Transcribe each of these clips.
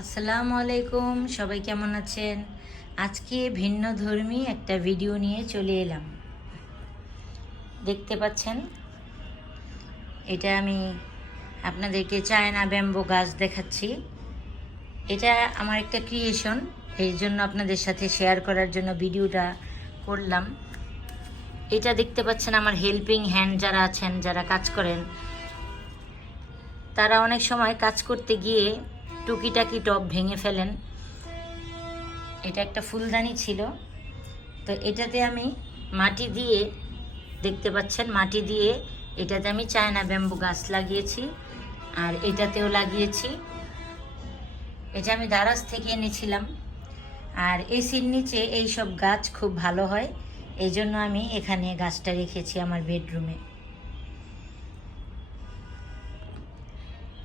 আসসালামু আলাইকুম, সবাই কেমন আছেন? আজকে ভিন্ন ধর্মী একটা ভিডিও নিয়ে চলে এলাম। দেখতে পাচ্ছেন? এটা আমি আপনাদেরকে চায়না ব্যাম্বো গাছ দেখাচ্ছি। এটা আমার একটা ক্রিয়েশন এই জন্য আপনাদের সাথে শেয়ার করার জন্য ভিডিওটা করলাম। এটা দেখতে পাচ্ছেন আমার হেল্পিং হ্যান্ড যারা আছেন, যারা কাজ করেন, তারা অনেক সময় কাজ করতে গিয়ে টুকিটাকি টপ ভেঙে ফেলেন। এটা একটা ফুলদানি ছিল। তো এটাতে আমি মাটি দিয়ে, দেখতে পাচ্ছেন, মাটি দিয়ে এটাতে আমি চায়না ব্যাম্বু গাছ লাগিয়েছি আর এটাতেও লাগিয়েছি। এটা আমি দারাজ থেকে এনেছিলাম আর এসির নিচে এই সব গাছ খুব ভালো হয়। এই জন্য আমি এখানে গাছটা রেখেছি আমার বেডরুমে।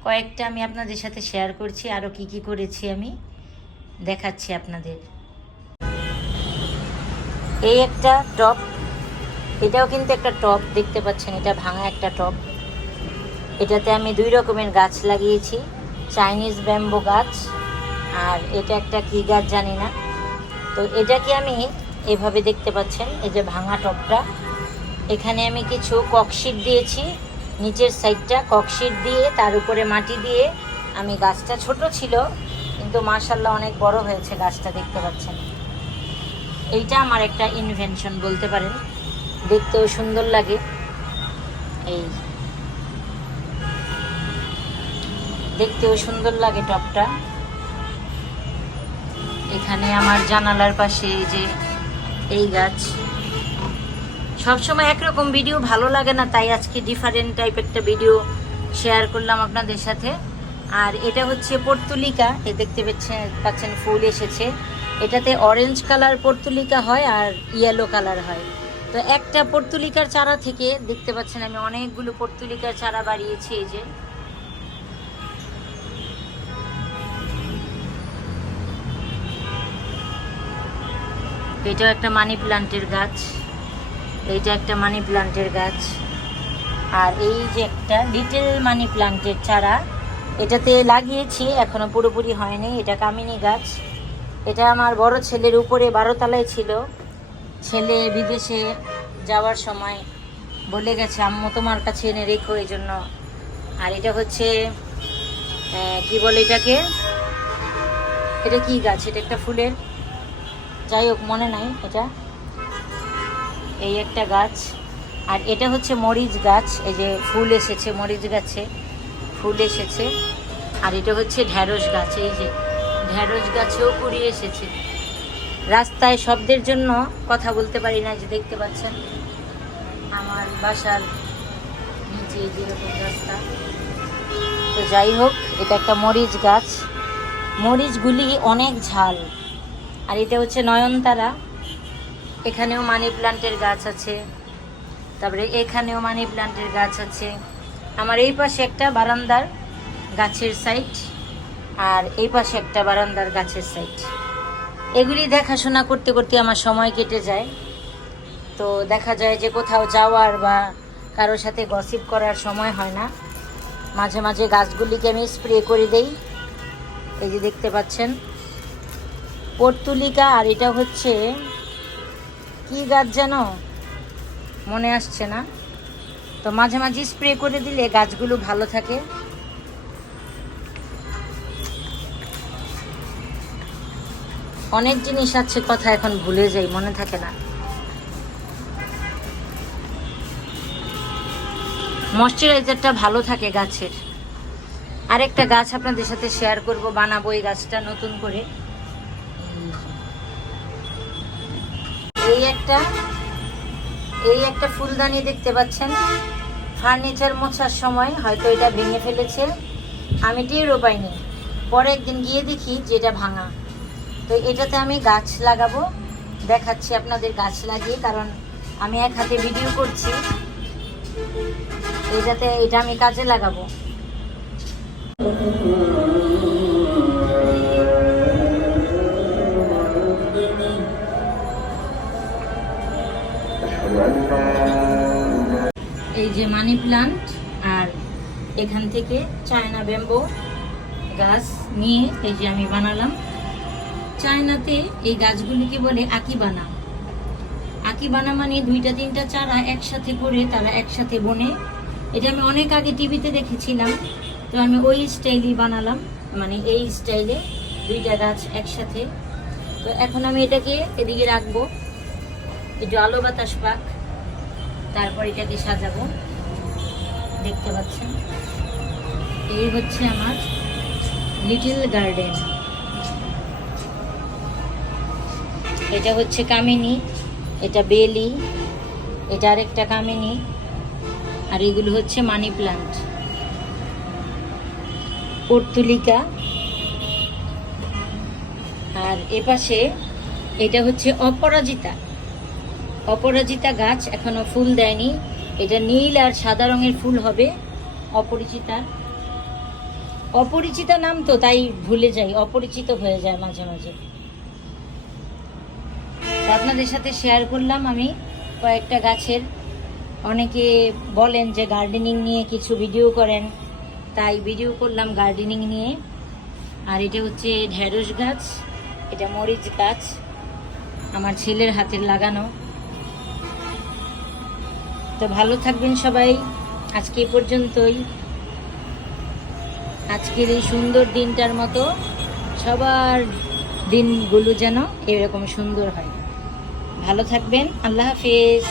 কয়েকটা আমি আপনাদের সাথে শেয়ার করছি আরও কি কি করেছি আমি দেখাচ্ছি আপনাদের। এই একটা টপ এটাও কিন্তু একটা টপ দেখতে পাচ্ছেন এটা ভাঙা একটা টপ এটাতে আমি দুই রকমের গাছ লাগিয়েছি চাইনিজ ব্যাম্বো গাছ আর এটা একটা কী গাছ জানি না। তো এটাকে আমি এভাবে দেখতে পাচ্ছেন, এই যে ভাঙা টপটা এখানে আমি কিছু ককশিট দিয়েছি নিচের সাইডটা ককশিট দিয়ে, তার উপরে মাটি দিয়ে। আমি গাছটা ছোট ছিল, কিন্তু মাশাল্লাহ অনেক বড় হয়েছে গাছটা, দেখতে পাচ্ছেন। এইটা আমার একটা ইনভেনশন বলতে পারেন। দেখতেও সুন্দর লাগে। এই। দেখতেও সুন্দর লাগে টপটা। এখানে আমার জানালার পাশে যে এই গাছ। সবসময় একরকম ভিডিও ভালো লাগে না, তাই আজকে ডিফারেন্ট টাইপ একটা ভিডিও শেয়ার করলাম আপনাদের সাথে। আর এটা হচ্ছে পর্তুলিকা, এ দেখতে পাচ্ছেন ফুল এসেছে। এটাতে অরেঞ্জ কালার পর্তুলিকা হয় আর ইয়েলো কালার হয়। তো একটা পর্তুলিকার চারা থেকে দেখতে পাচ্ছেন, আমি অনেকগুলো পর্তুলিকার চারা বাড়িয়েছি, এই যে। এটাও একটা মানি প্লান্টের গাছ। এইটা একটা মানি প্লান্টের গাছ। আর এই যে একটা লিটল মানি প্লান্টের চারা, এটাতে লাগিয়েছি, এখনও পুরোপুরি হয়নি। এটা কামিনী গাছ। এটা আমার বড় ছেলের উপরে বারো তলায় ছিল। ছেলে বিদেশে যাওয়ার সময় বলে গেছে, আম্মু, তোমার কাছে এনে রেখো এই জন্য আর এটা হচ্ছে কি বলে এটাকে? এটা কি গাছ? এটা একটা ফুলের। যাই হোক, মনে নাই এটা। এই একটা গাছ। আর এটা হচ্ছে মরিচ গাছ। এই যে ফুল এসেছে, মরিচ গাছে। ফুল এসেছে। আর এটা হচ্ছে ঢ্যাঁড়স গাছ। এই যে ঢ্যাঁড়স গাছেও কুড়ি এসেছে। রাস্তায় শব্দের জন্য কথা বলতে পারি না যে দেখতে পাচ্ছেন? আমার বাসার নিচে যেরকম রাস্তা। তো যাই হোক, এটা একটা মরিচ গাছ। মরিচগুলি অনেক ঝাল। আর এটা হচ্ছে নয়নতারা। এখানেও মানি প্লান্টের গাছ আছে। তারপরে এখানেও মানি প্লান্টের গাছ আছে। আমার এই পাশে একটা বারান্দার গাছের সাইড আর এই পাশে একটা বারান্দার গাছের সাইড এগুলি দেখাশোনা করতে করতে আমার সময় কেটে যায়। তো দেখা যায় যে কোথাও যাওয়ার বা কারোর সাথে গসিপ করার সময় হয় না। মাঝে মাঝে গাছগুলিকে আমি স্প্রে করে দেই। এই যে দেখতে পাচ্ছেন। পর্তুলিকা আর এটা হচ্ছে কি গাছ যেন মনে আসছে না। তো মাঝে মাঝে স্প্রে করে দিলে গাছগুলো ভালো থাকে। অনেক জিনিস আছে, কথা এখন ভুলে যাই, মনে থাকে না। ময়শ্চারাইজারটা ভালো থাকে গাছের। আরেকটা গাছ আপনাদের সাথে শেয়ার করব, বানাবো এই গাছটা নতুন করে। এই একটা এই একটা ফুলদানি দেখতে পাচ্ছেন। ফার্নিচার মোছার সময় হয়তো এটা ভেঙে ফেলেছে, আমি টেরও পাইনি। পরে একদিন গিয়ে দেখি যে এটা ভাঙা। তো এটাতে আমি গাছ লাগাবো, দেখাচ্ছি আপনাদের গাছ লাগিয়ে, কারণ আমি এক হাতে ভিডিও করছি। এটাতে, এটা আমি কাজে লাগাবো। প্লান্ট আর এখান থেকে চায়না ব্যাম্বো গাছ নিয়ে এই যে আমি বানালাম। চায়নাতে এই গাছগুলিকে বলে আকিবানা। আকিবানা মানে দুইটা, তিনটা চারা একসাথে করে তারা একসাথে বনে। এটা আমি অনেক আগে টিভিতে দেখেছিলাম, তো আমি ওই স্টাইলই বানালাম মানে এই স্টাইলে দুইটা গাছ একসাথে। তো এখন আমি এটাকে এদিকে রাখব। একটু আলো বাতাস পাক, তারপর এটাকে সাজাবো। দেখতে পাচ্ছেন। এই হচ্ছে আমার লিটল গার্ডেন। এটা হচ্ছে কামিনী, এটা বেলি, এটা আরেকটা কামিনী, আর এগুলো হচ্ছে মানি প্লান্ট। পর্তুলিকা। আর এপাশে এটা হচ্ছে অপরাজিতা। অপরাজিতা গাছ এখনও ফুল দেয়নি। এটা নীল আর সাদা রঙের ফুল হবে, অপরিচিতা। অপরিচিতা নাম তো, তাই ভুলে যাই, অপরিচিত হয়ে যায় মাঝে মাঝে। আপনাদের সাথে শেয়ার করলাম আমি কয়েকটা গাছের। অনেকে বলেন যে গার্ডেনিং নিয়ে কিছু ভিডিও করেন, তাই ভিডিও করলাম গার্ডেনিং নিয়ে। আর এটা হচ্ছে ঢেঁড়স গাছ, এটা মরিচ গাছ, আমার ছেলের হাতের লাগানো। তো ভালো থাকবেন সবাই। আজকে এ পর্যন্তই। আজকের এই সুন্দর দিনটার মতো সবার দিনগুলো যেন এরকম সুন্দর হয়। ভালো থাকবেন। আল্লাহ হাফিজ।